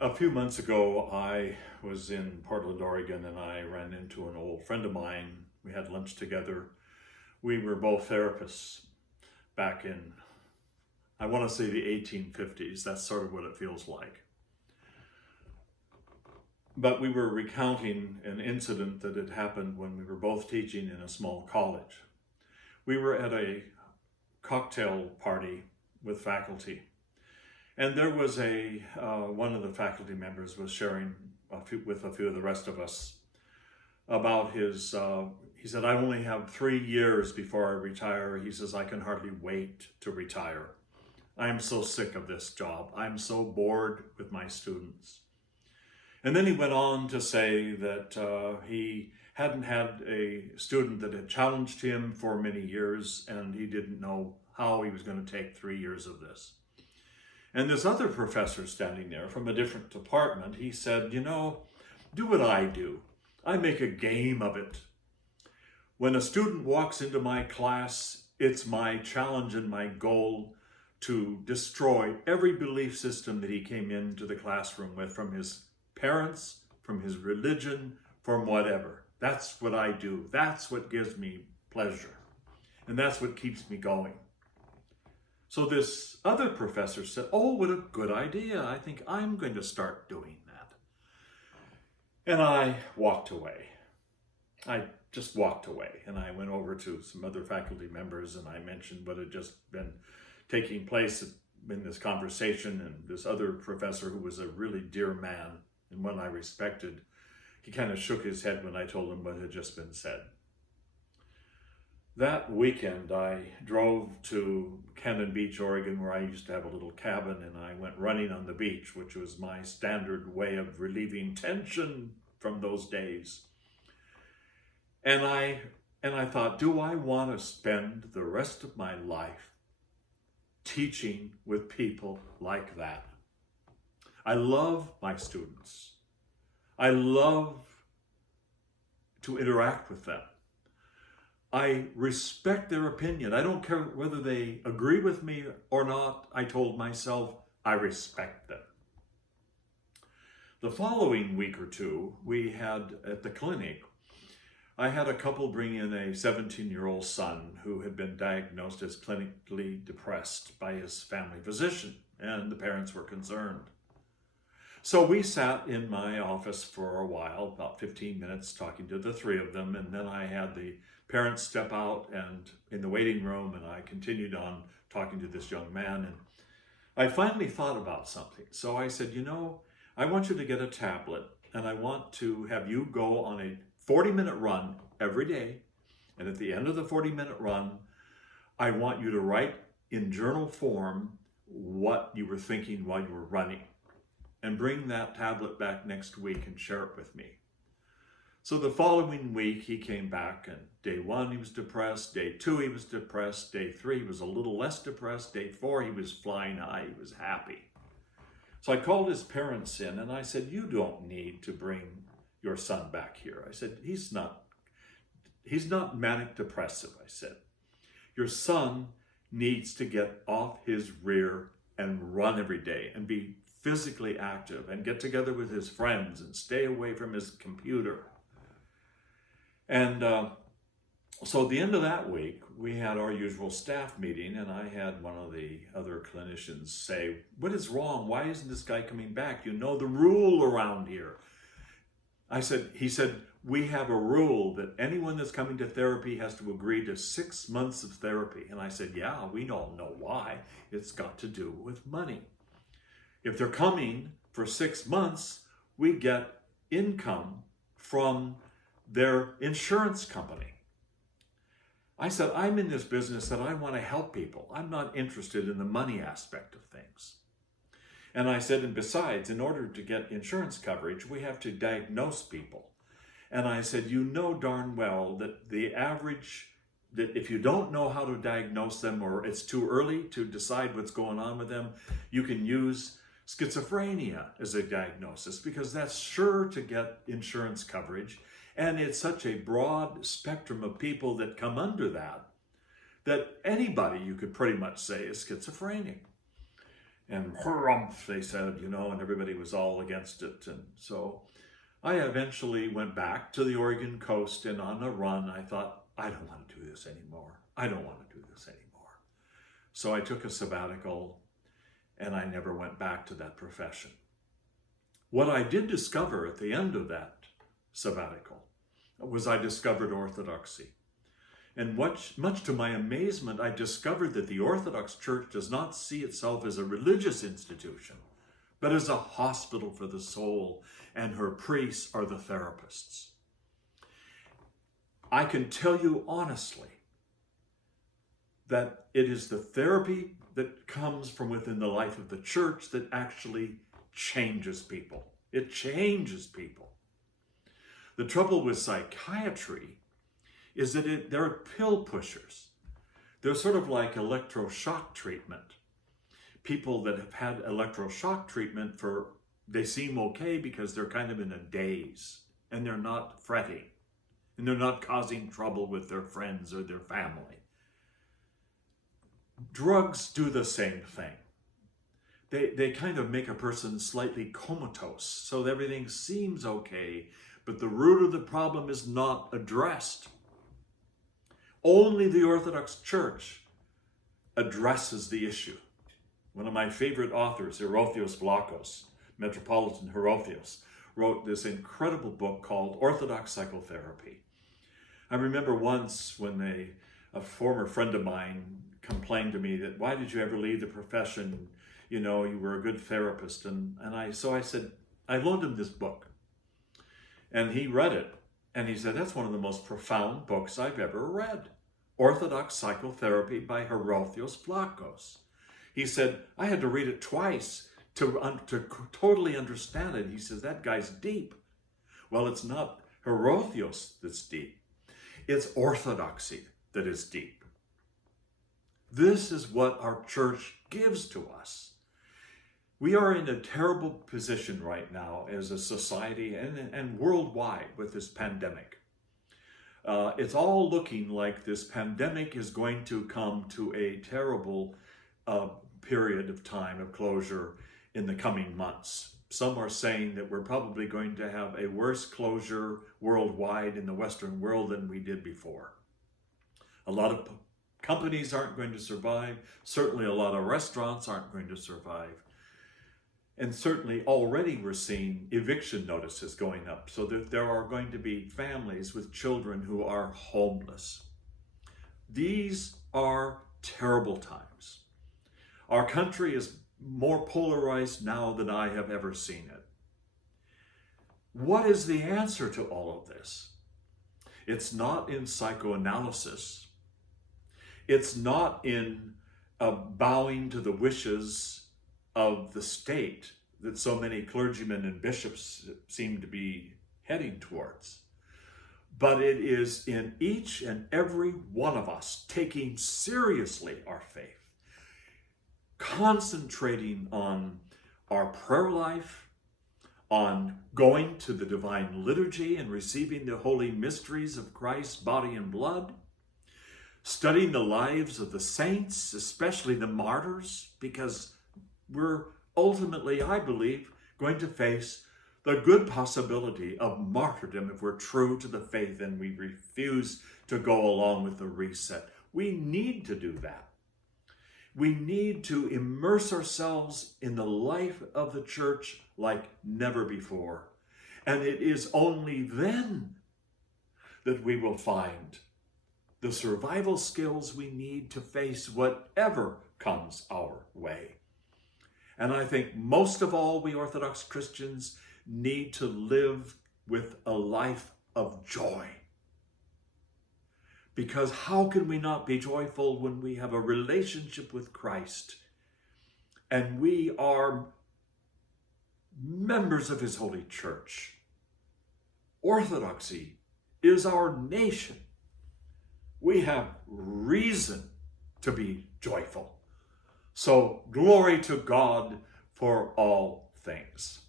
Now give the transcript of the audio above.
A few months ago, I was in Portland, Oregon, and I ran into an old friend of mine. We had lunch together. We were both therapists back in, I want to say the 1850s. That's sort of what it feels like. But we were recounting an incident that had happened when we were both teaching in a small college. We were at a cocktail party with faculty. And there was one of the faculty members was sharing with a few of the rest of us about he said, I only have 3 years before I retire. He says, I can hardly wait to retire. I am so sick of this job. I'm so bored with my students. And then he went on to say that he hadn't had a student that had challenged him for many years, and he didn't know how he was going to take 3 years of this. And this other professor standing there from a different department, he said, do what I do. I make a game of it. When a student walks into my class, it's my challenge and my goal to destroy every belief system that he came into the classroom with, from his parents, from his religion, from whatever. That's what I do. That's what gives me pleasure. And that's what keeps me going. So this other professor said, oh, what a good idea. I think I'm going to start doing that. And I walked away. I just walked away. And I went over to some other faculty members and I mentioned what had just been taking place in this conversation. And this other professor, who was a really dear man and one I respected, he kind of shook his head when I told him what had just been said. That weekend, I drove to Cannon Beach, Oregon, where I used to have a little cabin, and I went running on the beach, which was my standard way of relieving tension from those days. And I thought, do I want to spend the rest of my life teaching with people like that? I love my students. I love to interact with them. I respect their opinion. I don't care whether they agree with me or not. I told myself, I respect them. The following week or two, we had at the clinic, I had a couple bring in a 17-year-old son who had been diagnosed as clinically depressed by his family physician, and the parents were concerned. So we sat in my office for a while, about 15 minutes, talking to the three of them, and then I had the parents step out and in the waiting room, and I continued on talking to this young man, and I finally thought about something. So I said, I want you to get a tablet, and I want to have you go on a 40-minute run every day, and at the end of the 40-minute run, I want you to write in journal form what you were thinking while you were running, and bring that tablet back next week and share it with me. So the following week, he came back, and day 1, he was depressed. Day 2, he was depressed. Day 3, he was a little less depressed. Day 4, he was flying high. He was happy. So I called his parents in, and I said, you don't need to bring your son back here. I said, he's not manic depressive, I said. Your son needs to get off his rear and run every day and be physically active and get together with his friends and stay away from his computer. And so at the end of that week, we had our usual staff meeting, and I had one of the other clinicians say, what is wrong? Why isn't this guy coming back? You know the rule around here. He said, we have a rule that anyone that's coming to therapy has to agree to 6 months of therapy. And I said, yeah, we all know why. It's got to do with money. If they're coming for 6 months, we get income from their insurance company. I said, I'm in this business that I want to help people. I'm not interested in the money aspect of things. And I said, and besides, in order to get insurance coverage, we have to diagnose people. And I said, you know darn well that the average, that if you don't know how to diagnose them, or it's too early to decide what's going on with them, you can use schizophrenia as a diagnosis, because that's sure to get insurance coverage. And it's such a broad spectrum of people that come under that anybody, you could pretty much say, is schizophrenic. And harumph, they said, and everybody was all against it. And so I eventually went back to the Oregon coast, and on a run, I thought, I don't want to do this anymore. I don't want to do this anymore. So I took a sabbatical, and I never went back to that profession. What I did discover at the end of that sabbatical was I discovered orthodoxy. And much to my amazement, I discovered that the Orthodox Church does not see itself as a religious institution, but as a hospital for the soul, and her priests are the therapists. I can tell you honestly that it is the therapy that comes from within the life of the church that actually changes people. It changes people. The trouble with psychiatry is that they're pill pushers. They're sort of like electroshock treatment. People that have had electroshock treatment they seem okay because they're kind of in a daze, and they're not fretting, and they're not causing trouble with their friends or their family. Drugs do the same thing. They kind of make a person slightly comatose, so that everything seems okay, but the root of the problem is not addressed. Only the Orthodox Church addresses the issue. One of my favorite authors, Hierotheos Vlachos, Metropolitan Hierotheos, wrote this incredible book called Orthodox Psychotherapy. I remember once when a former friend of mine complained to me that, why did you ever leave the profession? You were a good therapist. So I said, I loaned him this book. And he read it. And he said, that's one of the most profound books I've ever read. Orthodox Psychotherapy by Hierotheos Vlachos. He said, I had to read it twice to totally understand it. He says, that guy's deep. Well, it's not Hierotheos that's deep. It's orthodoxy that is deep. This is what our church gives to us. We are in a terrible position right now as a society and worldwide with this pandemic. It's all looking like this pandemic is going to come to a terrible period of time of closure in the coming months. Some are saying that we're probably going to have a worse closure worldwide in the Western world than we did before. A lot of companies aren't going to survive. Certainly a lot of restaurants aren't going to survive. And certainly already we're seeing eviction notices going up, so that there are going to be families with children who are homeless. These are terrible times. Our country is more polarized now than I have ever seen it. What is the answer to all of this? It's not in psychoanalysis. It's not in bowing to the wishes of the state that so many clergymen and bishops seem to be heading towards. But it is in each and every one of us taking seriously our faith, concentrating on our prayer life, on going to the divine liturgy and receiving the holy mysteries of Christ's body and blood, studying the lives of the saints, especially the martyrs, because we're ultimately, I believe, going to face the good possibility of martyrdom if we're true to the faith and we refuse to go along with the reset. We need to do that. We need to immerse ourselves in the life of the church like never before. And it is only then that we will find the survival skills we need to face whatever comes our way. And I think most of all, we Orthodox Christians need to live with a life of joy. Because how can we not be joyful when we have a relationship with Christ and we are members of his holy church? Orthodoxy is our nation. We have reason to be joyful. So glory to God for all things.